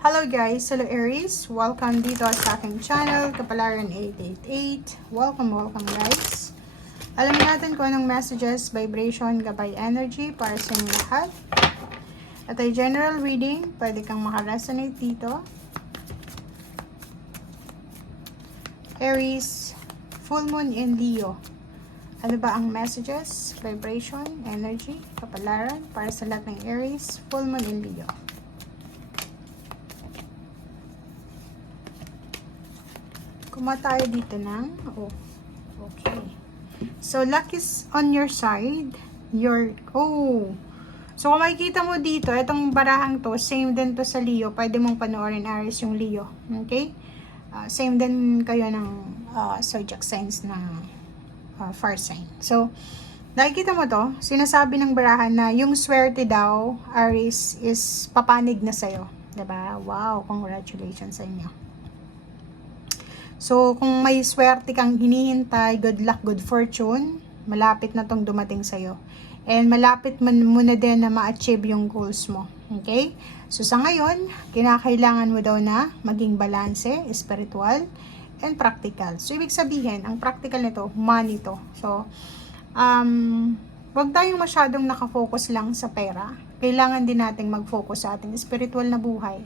Hello guys! Hello Aries! Welcome dito sa aking channel, Kapalaran 888. Welcome guys! Alamin natin kung anong messages, vibration, gabay energy para sa inyong lahat. At ay general reading, pwede kang makaresonate dito. Aries, full moon in Leo. Ano ba ang messages, vibration, energy, kapalaran para sa lahat ng Aries, full moon in Leo? Kumuha tayo dito ng, okay. So, luck is on your side. So, kung makikita mo dito, itong barahang to, same din to sa Leo. Pwede mong panoorin, Aries, yung Leo. Okay? Same din kayo ng zodiac signs na fire sign. So, nakikita mo to, sinasabi ng barahan na yung swerte daw, Aries, is papanig na sa'yo. Diba? Wow, congratulations sa inyo. So, kung may swerte kang hinihintay, good luck, good fortune, malapit na tong dumating sa'yo. And malapit mo na din na ma-achieve yung goals mo. Okay? So, sa ngayon, kinakailangan mo daw na maging balanse, spiritual, and practical. So, ibig sabihin, ang practical nito, money to. So, wag tayong masyadong nakafocus lang sa pera. Kailangan din nating mag-focus sa ating spiritual na buhay.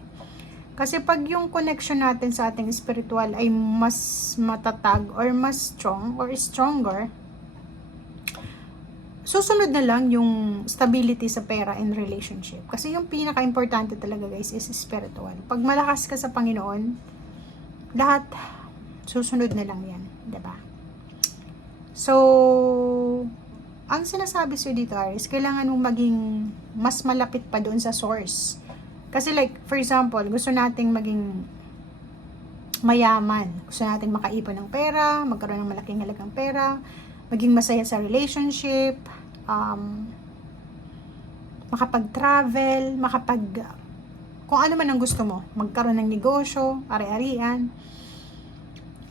Kasi pag yung connection natin sa ating spiritual ay mas matatag or mas strong or stronger, susunod na lang yung stability sa pera and relationship. Kasi yung pinaka-importante talaga guys is spiritual. Pag malakas ka sa Panginoon, lahat susunod na lang yan. Diba? So, ang sinasabi sa'yo dito Aries, kailangan mong maging mas malapit pa doon sa source. Kasi like, for example, gusto nating maging mayaman. Gusto nating makaipon ng pera, magkaroon ng malaking halagang pera, maging masaya sa relationship, makapag-travel, kung ano man ang gusto mo, magkaroon ng negosyo, ari-arian.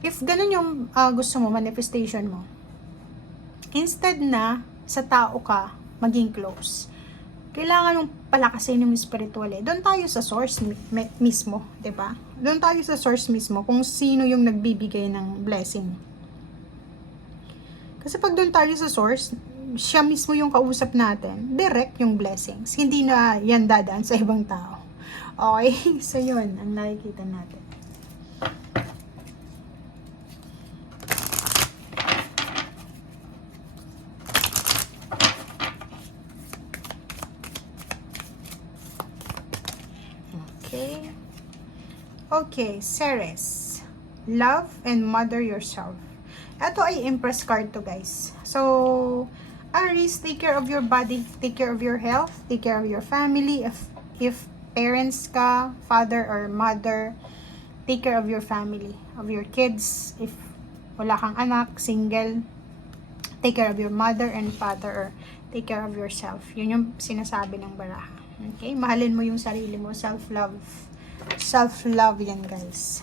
If ganun yung gusto mo, manifestation mo, instead na sa tao ka maging close, kailangan mong palakasin yung spiritual eh. Doon tayo sa source mismo, 'di ba? Doon tayo sa source mismo kung sino yung nagbibigay ng blessing. Kasi pag doon tayo sa source, siya mismo yung kausap natin, direct yung blessings. Hindi na yan dadaan sa ibang tao. Okay? So yun, ang nakikita natin. Okay, Ceres. Love and mother yourself. Ito ay Empress card to guys. So, Aries, take care of your body, take care of your health, take care of your family. If parents ka, father or mother, take care of your family, of your kids. If wala kang anak, single, take care of your mother and father or take care of yourself. Yun yung sinasabi ng baraha. Okay? Mahalin mo yung sarili mo, self-love. Self-love yan guys.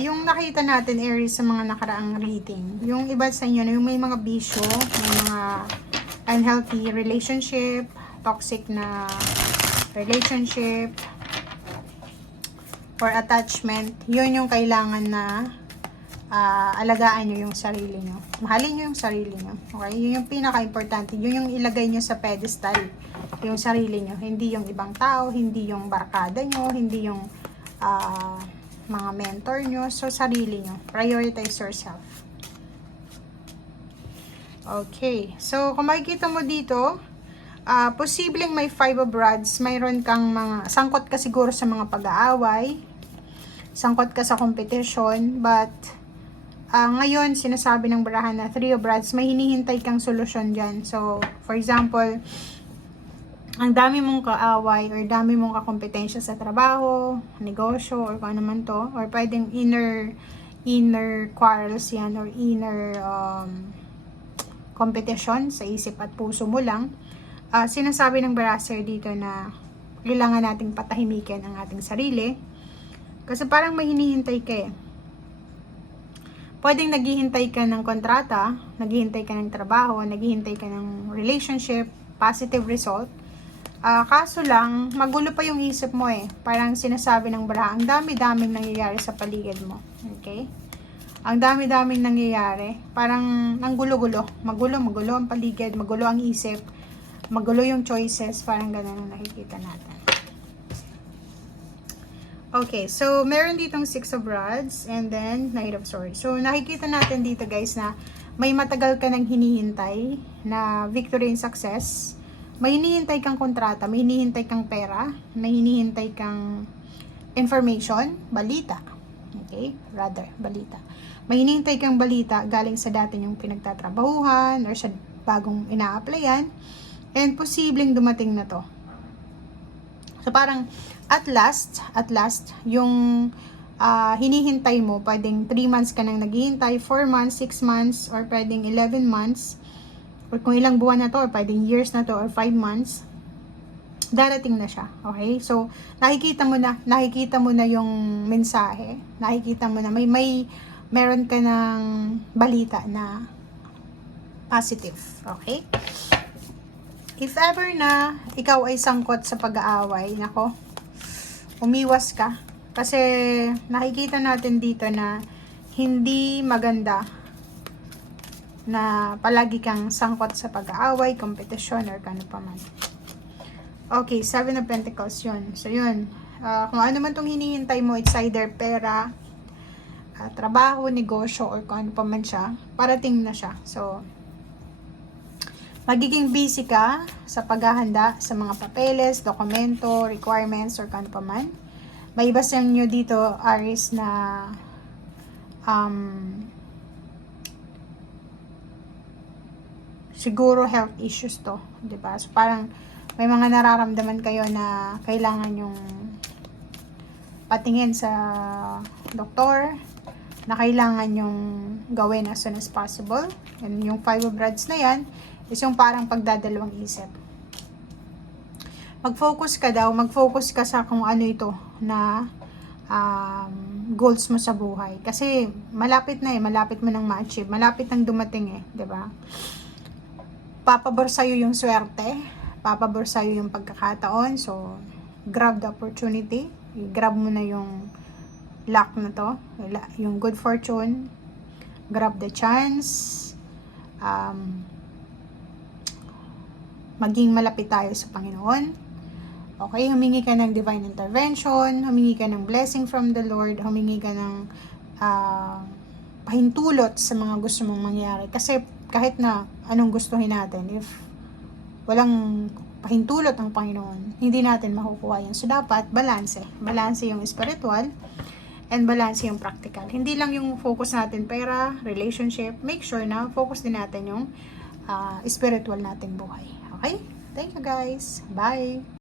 Yung nakita natin Aries sa mga nakaraang reading, yung iba sa inyo, yung may mga bisyo, may mga unhealthy relationship, toxic na relationship, or attachment, yun yung kailangan na alagaan nyo yung sarili nyo. Mahalin nyo yung sarili nyo. Okay? Yun yung pinaka-importante. Yun yung ilagay nyo sa pedestal. Yung sarili nyo. Hindi yung ibang tao, hindi yung barkada nyo, hindi yung mga mentor nyo. So, sarili nyo. Prioritize yourself. Okay. So, kung makikita mo dito, posibleng may 5 of rods. Mayroon kang mga, sangkot ka siguro sa mga pag-aaway. Sangkot ka sa competition. But, ngayon, sinasabi ng barahan na 3 of rods, may hinihintay kang solusyon dyan. So, for example, ang dami mong kaaway or dami mong kakompetensya sa trabaho, negosyo, or kung ano man to, or pwedeng inner quarrels yan, or inner competition sa isip at puso mo lang. Sinasabi ng baraser dito na kailangan nating patahimikin ang ating sarili. Kasi parang may hinihintay ka eh. Pwedeng naghihintay ka ng kontrata, naghihintay ka ng trabaho, naghihintay ka ng relationship, positive result. Kaso lang, magulo pa yung isip mo eh. Parang sinasabi ng baraha, ang dami-daming nangyayari sa paligid mo. Okay? Ang dami-daming nangyayari. Parang ang gulo-gulo. Magulo ang paligid, magulo ang isip, magulo yung choices. Parang ganun ang nakikita natin. Okay, so meron ditong 6 of Rods and then Knight of Swords. So nakikita natin dito guys na may matagal ka nang hinihintay na victory and success. May hinihintay kang kontrata, may hinihintay kang pera, may hinihintay kang information, balita. Okay? Rather, balita. May hinihintay kang balita galing sa dati yung pinagtatrabahuhan or sa bagong ina-applyan and posibleng dumating na to. So parang at last, yung hinihintay mo, pwedeng 3 months ka nang naghihintay, 4 months, 6 months, or pwedeng 11 months, or kung ilang buwan na to, or pwedeng years na to, or 5 months, darating na siya. Okay? So, nakikita mo na yung mensahe, nakikita mo na meron ka ng balita na positive. Okay? If ever na ikaw ay sangkot sa pag-aaway, nako, umiwas ka. Kasi nakikita natin dito na hindi maganda na palagi kang sangkot sa pag-aaway, kompetisyon, or kano pa man. Okay, 7 of Pentacles yun. So yun, kung ano man itong hinihintay mo, it's either pera, trabaho, negosyo, or kung ano pa man siya, parating na siya. So, magiging busy ka sa paghahanda sa mga papeles, dokumento, requirements, or kano pa man. May iba sa inyo dito, Aries, na siguro health issues to, 'di ba? So parang may mga nararamdaman kayo na kailangan yung patingin sa doktor, na kailangan yung gawin as soon as possible. And yung 5 of Rods na yan is yung parang pagdadalawang isip. Mag-focus ka sa kung ano ito na goals mo sa buhay. Kasi malapit mo nang ma-achieve, malapit nang dumating eh, 'di ba? Papabor sa'yo yung swerte, papabor sa'yo yung pagkakataon, so grab the opportunity, grab mo na yung luck na to, yung good fortune, grab the chance, maging malapit tayo sa Panginoon. Okay, humingi ka ng divine intervention, humingi ka ng blessing from the Lord, humingi ka ng pahintulot sa mga gusto mong mangyari. Kasi kahit na anong gustuhin natin, if walang pahintulot ang Panginoon, hindi natin makukuha yan. So dapat balance yung spiritual and balance yung practical. Hindi lang yung focus natin pera, relationship, make sure na focus din natin yung spiritual nating buhay. Okay? Thank you guys. Bye!